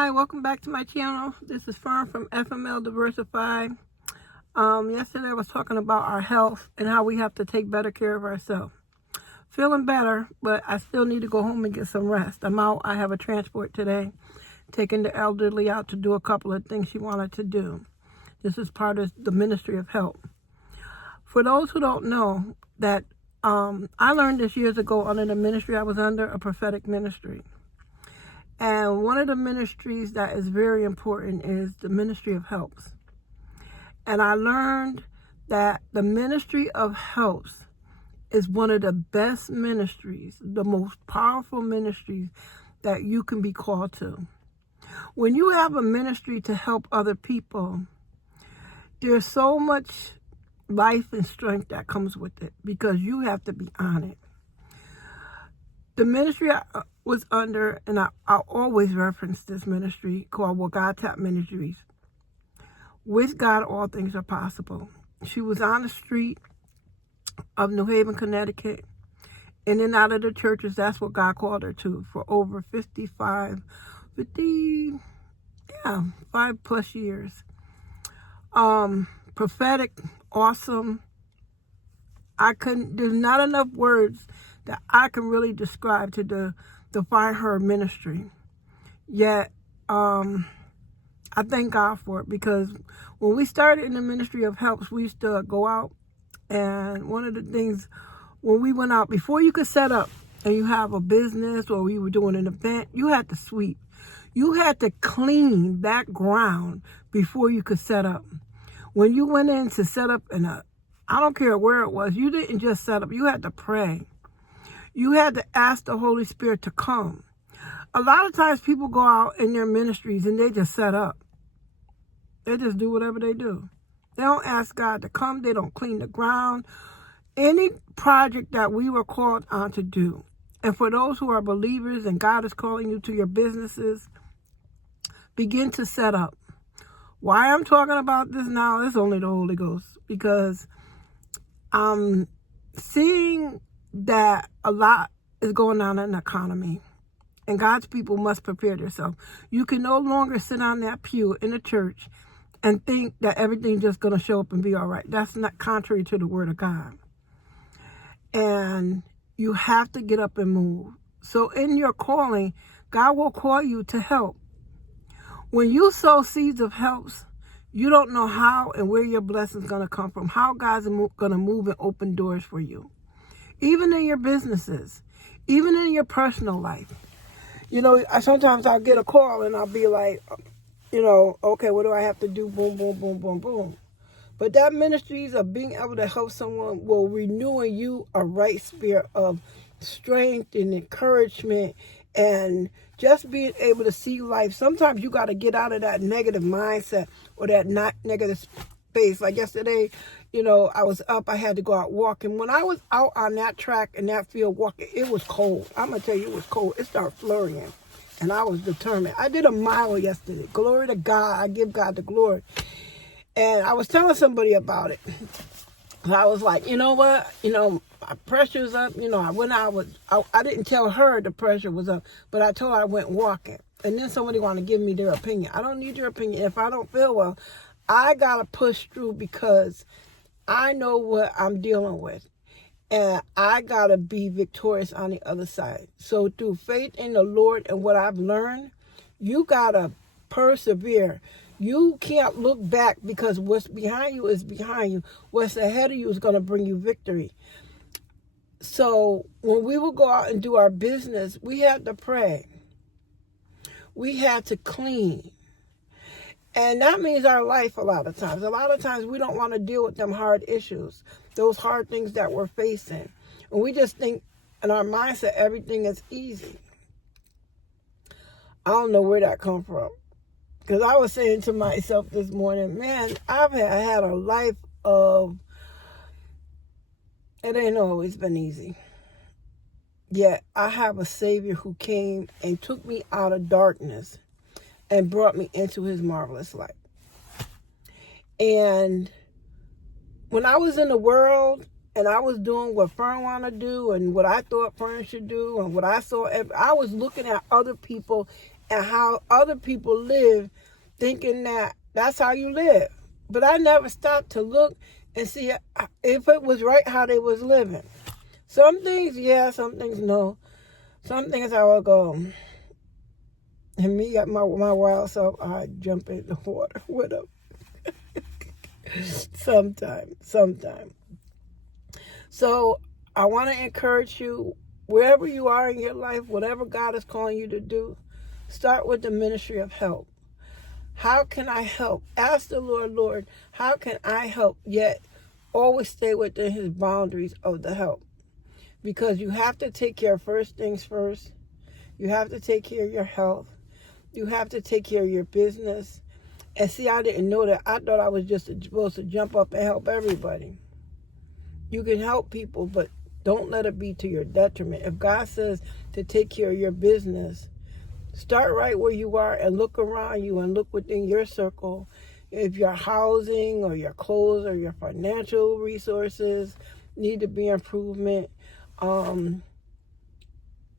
Hi, welcome back to my channel. This is Fern from FML Diversified. Yesterday I was talking about our health and how we have to take better care of ourselves. Feeling better, but I still need to go home and get some rest. I'm out. I have a transport today, taking the elderly out to do a couple of things she wanted to do. This is part of the Ministry of Health. For those who don't know, that I learned this years ago under the ministry I was under, a prophetic ministry. And one of the ministries that is very important is the Ministry of Helps. And I learned that the Ministry of Helps is one of the best ministries, the most powerful ministries that you can be called to. When you have a ministry to help other people, there's so much life and strength that comes with it because you have to be on it. The ministry I was under, and I always reference this ministry called What God Tap Ministries. With God, all things are possible. She was on the street of New Haven, Connecticut, in and out of the churches. That's what God called her to for over 5 plus years. Prophetic, awesome. There's not enough words that I can really describe to define her ministry. Yet, I thank God for it because when we started in the Ministry of Helps, we used to go out, and one of the things when we went out, before you could set up and you have a business or you were doing an event, you had to sweep. You had to clean that ground before you could set up. When you went in to set up I don't care where it was, you didn't just set up, you had to pray. You had to ask the Holy Spirit to come. A lot of times people go out in their ministries and they just set up. They just do whatever they do. They don't ask God to come. They don't clean the ground. Any project that we were called on to do, and for those who are believers and God is calling you to your businesses, begin to set up. Why I'm talking about this now is only the Holy Ghost, because I'm seeing that a lot is going on in the economy, and God's people must prepare themselves. You can no longer sit on that pew in the church and think that everything's just going to show up and be all right. That's not contrary to the Word of God. And you have to get up and move. So in your calling, God will call you to help. When you sow seeds of helps, you don't know how and where your blessing's going to come from, how God's going to move and open doors for you. Even in your businesses, even in your personal life. You know, sometimes I'll get a call and I'll be like, okay, what do I have to do? Boom, boom, boom, boom, boom. But that ministries of being able to help someone will renew in you a right spirit of strength and encouragement and just being able to see life. Sometimes you got to get out of that negative mindset or that not negative space. Like yesterday, I was up, I had to go out walking. When I was out on that track and that field walking, it was cold. I'm going to tell you, it was cold. It started flurrying, and I was determined. I did a mile yesterday. Glory to God. I give God the glory. And I was telling somebody about it. I was like, you know what? My pressure's up. I didn't tell her the pressure was up, but I told her I went walking. And then somebody wanted to give me their opinion. I don't need your opinion. If I don't feel well, I got to push through because I know what I'm dealing with. And I got to be victorious on the other side. So through faith in the Lord and what I've learned, you got to persevere. You can't look back because what's behind you is behind you. What's ahead of you is going to bring you victory. So when we will go out and do our business, we have to pray. We have to clean. And that means our life a lot of times. A lot of times we don't want to deal with them hard issues, those hard things that we're facing. And we just think in our mindset everything is easy. I don't know where that come from. Because I was saying to myself this morning, man, I've had a life of, it ain't always been easy. Yet I have a Savior who came and took me out of darkness and brought me into his marvelous light. And when I was in the world and I was doing what Fern wanted to do and what I thought Fern should do and what I saw, I was looking at other people and how other people live, thinking that that's how you live. But I never stopped to look and see if it was right how they was living. Some things, yeah, some things, no. Some things I would go, and me at my wild self, I jump in the water with them. Sometime. So I want to encourage you, wherever you are in your life, whatever God is calling you to do, start with the ministry of help. How can I help? Ask the Lord, Lord, how can I help? Yet always stay within his boundaries of the help. Because you have to take care of first things first. You have to take care of your health. You have to take care of your business. And see, I didn't know that. I thought I was just supposed to jump up and help everybody. You can help people, but don't let it be to your detriment. If God says to take care of your business, start right where you are and look around you and look within your circle. If your housing or your clothes or your financial resources need to be improvement,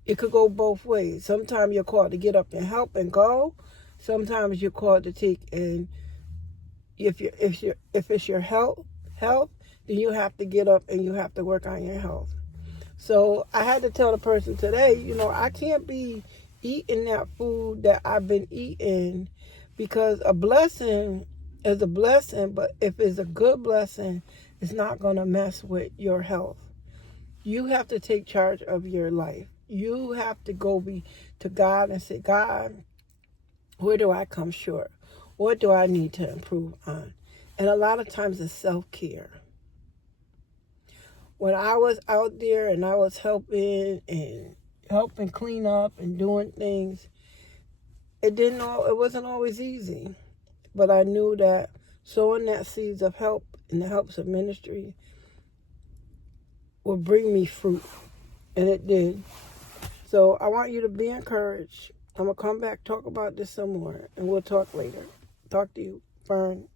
it could go both ways. Sometimes you're called to get up and help and go. Sometimes you're called to take, and if it's your health, then you have to get up and you have to work on your health. So I had to tell the person today, I can't be eating that food that I've been eating, because a blessing is a blessing, but if it's a good blessing, it's not going to mess with your health. You have to take charge of your life. You have to go to God and say, God, where do I come short? What do I need to improve on? And a lot of times it's self-care. When I was out there and I was helping clean up and doing things, it wasn't always easy. But I knew that sowing that seeds of help in the helps of ministry would bring me fruit. And it did. So I want you to be encouraged. I'm going to come back, talk about this some more, and we'll talk later. Talk to you, Fern.